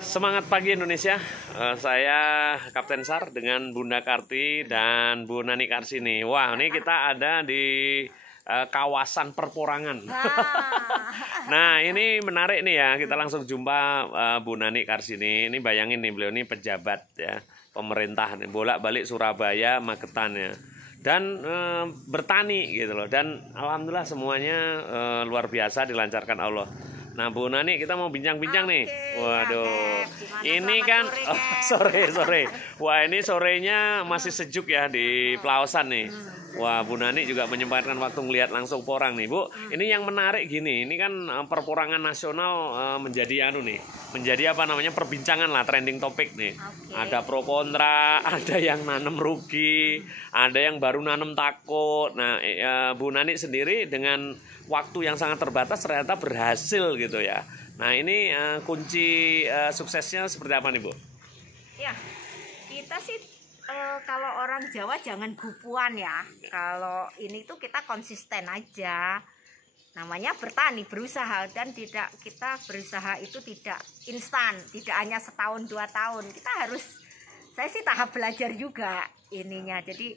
Semangat pagi Indonesia. Saya Kapten Sar dengan Bunda Karti dan Bu Nani Karsini. Wah, ini kita ada di kawasan perporangan. Nah, ini menarik nih ya. Kita langsung jumpa Bu Nani Karsini. Ini bayangin nih, beliau ini pejabat ya, pemerintah nih, bolak-balik Surabaya, Magetan ya. Dan bertani gitu loh. Dan alhamdulillah semuanya luar biasa, dilancarkan Allah. Nah, Bu Nani, kita mau bincang-bincang nih. Waduh, ini kan sore. Wah, ini sorenya masih sejuk ya di Pelausan nih. Wah, Bu Nani juga menyempatkan waktu ngelihat langsung porang nih, Bu. Ini yang menarik gini, ini kan perporangan nasional menjadi menjadi apa namanya, perbincangan lah, trending topik nih. Ada pro kontra, ada yang nanem rugi, ada yang baru nanem takut. Nah, Bu Nani sendiri dengan waktu yang sangat terbatas ternyata berhasil gitu ya. Nah, ini kunci suksesnya seperti apa nih, Bu? Ya, kita sih kalau orang Jawa jangan gupuan ya. Kalau ini tuh kita konsisten aja. Namanya bertani, berusaha, dan tidak, kita berusaha itu tidak instan, tidak hanya setahun 2 tahun. Kita harus, saya sih tahap belajar juga ininya. Jadi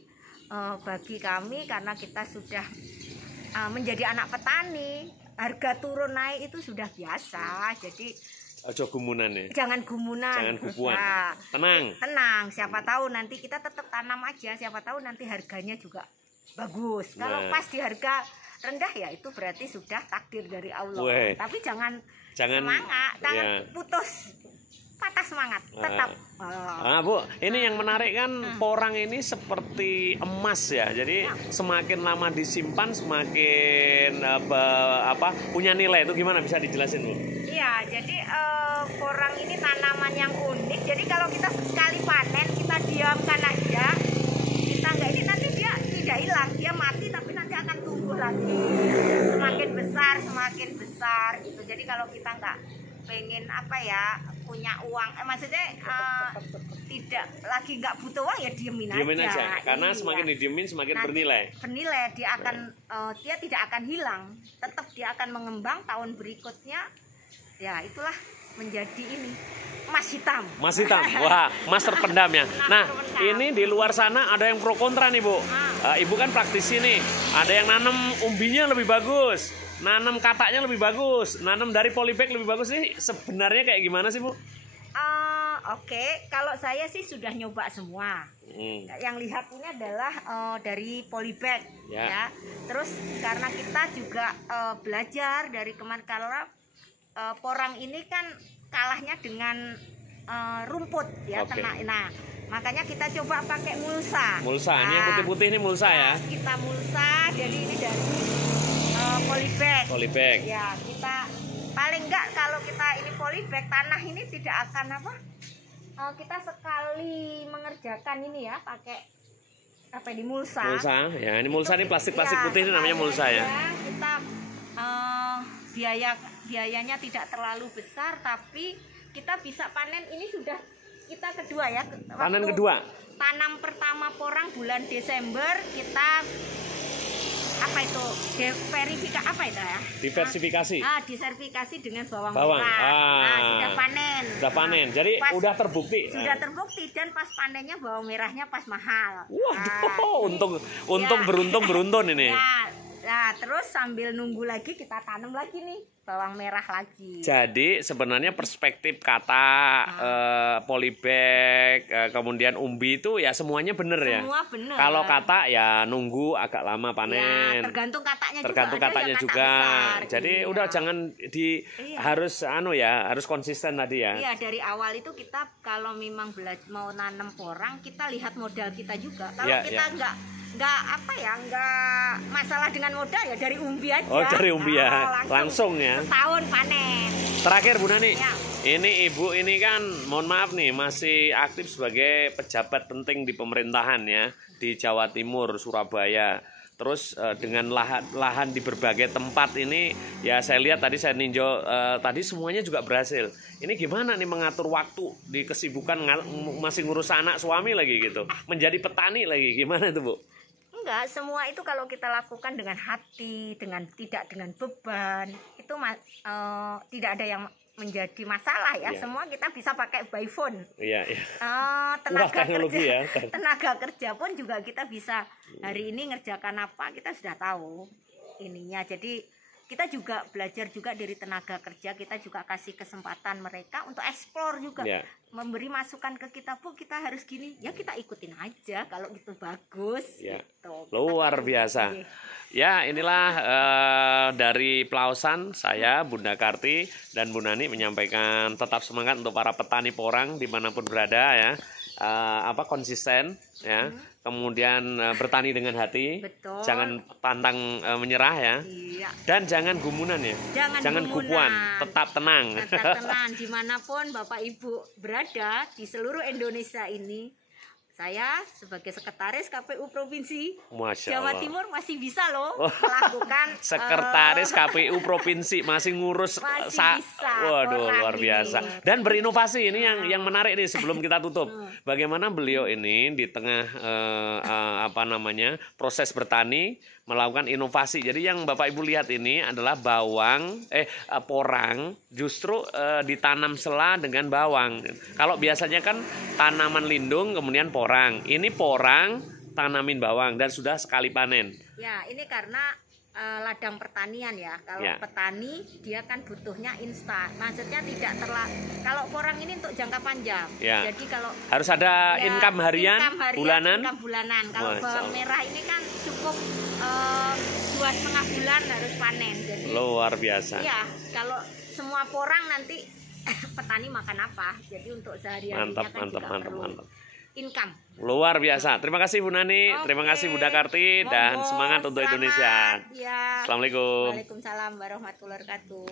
bagi kami, karena kita sudah menjadi anak petani, harga turun naik itu sudah biasa. Jadi ojo gumunan ya. Jangan gumunan. Jangan gupuan. Nah, tenang. Siapa tahu nanti kita tetap tanam aja. Siapa tahu nanti harganya juga bagus. Kalau pas di harga rendah ya itu berarti sudah takdir dari Allah. Tapi jangan semangat, jangan putus, patah semangat, tetap. Bu, ini yang menarik kan porang ini seperti emas ya. Jadi semakin lama disimpan semakin punya nilai. Itu gimana, bisa dijelasin, Bu? Iya, jadi porang ini tanaman yang unik. Jadi kalau kita sekali panen, kita diamkan aja, kita enggak, ini nanti dia tidak hilang, dia mati tapi nanti akan tumbuh lagi. Semakin besar gitu. Jadi kalau kita nggak pengen punya uang, maksudnya tidak lagi nggak butuh uang, ya diemin aja. Karena semakin didiemin semakin bernilai. Dia akan dia tidak akan hilang, tetap dia akan mengembang tahun berikutnya. Ya itulah menjadi ini emas hitam. Wah, emas terpendam ya. Nah, ini di luar sana ada yang pro kontra nih, Bu. Ibu kan praktisi nih. Ada yang nanam umbinya lebih bagus, nanam kataknya lebih bagus, nanam dari polybag lebih bagus nih. Sebenarnya kayak gimana sih, Bu? Oke, kalau saya sih sudah nyoba semua. Yang lihat ini adalah dari polybag ya. Terus karena kita juga belajar dari kemarin, kalau porang ini kan kalahnya dengan rumput ya. Nah, makanya kita coba pakai mulsa. Ini yang putih-putih ini mulsa ya. Kita mulsa, jadi ini dari polybag. Ya, kita paling enggak kalau kita ini polybag, tanah ini tidak akan kita sekali mengerjakan ini ya pakai ini mulsa. Ya, ini mulsa ini plastik putih ini namanya mulsa ya. Kita biayanya tidak terlalu besar, tapi kita bisa panen ini sudah kita kedua ya. Panen kedua. Tanam pertama porang bulan Desember, kita diversifikasi dengan bawang merah. Sudah panen. Jadi udah terbukti. Dan pas panennya bawang merahnya pas mahal. Untung beruntun ini. Nah, terus sambil nunggu lagi kita tanam lagi nih bawang merah lagi. Jadi sebenarnya perspektif kata polybag, kemudian umbi itu ya semuanya bener ya. Semua bener. Kalau kata ya nunggu agak lama panen. Ya, tergantung katanya juga. Jadi udah jangan harus konsisten tadi ya. Iya, dari awal itu kita kalau memang mau nanam porang, kita lihat modal kita juga. Kalau kita nggak masalah dengan modal, ya dari umbi aja. Dari umbi ya, langsung ya. Setahun panen. Terakhir, Bu Nani, ya. Ini Ibu ini kan, mohon maaf nih, masih aktif sebagai pejabat penting di pemerintahan ya, di Jawa Timur, Surabaya. Terus dengan lahan di berbagai tempat ini, ya saya lihat tadi saya ninjau tadi semuanya juga berhasil. Ini gimana nih mengatur waktu di kesibukan masih ngurus anak, suami lagi gitu, menjadi petani lagi, gimana itu, Bu? Enggak, semua itu kalau kita lakukan dengan hati, tidak dengan beban, itu tidak ada yang menjadi masalah ya. Iya. Semua kita bisa pakai by phone. Iya, iya. Tenaga teknologi kerja, ya. tenaga kerja pun juga kita bisa hari ini ngerjakan apa kita sudah tahu ininya. Jadi kita juga belajar juga dari tenaga kerja, kita juga kasih kesempatan mereka untuk eksplor juga, Ya. memberi masukan ke kita, Bu kita harus gini, ya kita ikutin aja kalau itu bagus. Ya. Gitu. Luar Kita biasa. iya. Ya, inilah dari Pelausan, saya Bunda Karti dan Bu Nani menyampaikan tetap semangat untuk para petani porang dimanapun berada ya. Konsisten ya. Kemudian bertani dengan hati. Betul. Jangan pantang menyerah ya. Iya. Dan jangan gumunan ya. Jangan gupuan, tetap tenang. Tetap tenang dimanapun Bapak Ibu berada di seluruh Indonesia ini. Saya sebagai sekretaris KPU Provinsi Masya Jawa Allah. Timur masih bisa loh melakukan Sekretaris KPU Provinsi masih ngurus Masih bisa waduh orang luar ini. biasa dan berinovasi ini yang menarik nih sebelum kita tutup. Bagaimana beliau ini di tengah proses bertani melakukan inovasi. Jadi yang Bapak Ibu lihat ini adalah porang justru ditanam sela dengan bawang. Kalau biasanya kan tanaman lindung kemudian porang. Ini porang tanamin bawang dan sudah sekali panen. Ya, ini karena ladang pertanian ya. Kalau Ya. petani dia kan butuhnya instan. Maksudnya tidak kalau porang ini untuk jangka panjang. Ya. Jadi kalau Harus ada ya, income harian, bulanan. income bulanan. Kalau Masya bawang Allah. merah ini kan cukup 2,5 bulan harus panen. Jadi Luar biasa. ya, kalau semua porang nanti petani makan apa? Jadi untuk sehari-harinya Mantap, kan mantap, juga mantap, perlu mantap. income. Luar biasa. Terima kasih Bu Nani, terima Oke. kasih Bunda Karti dan Monggo, semangat untuk selamat. Indonesia. Ya. Assalamualaikum. Waalaikumsalam warahmatullahi wabarakatuh.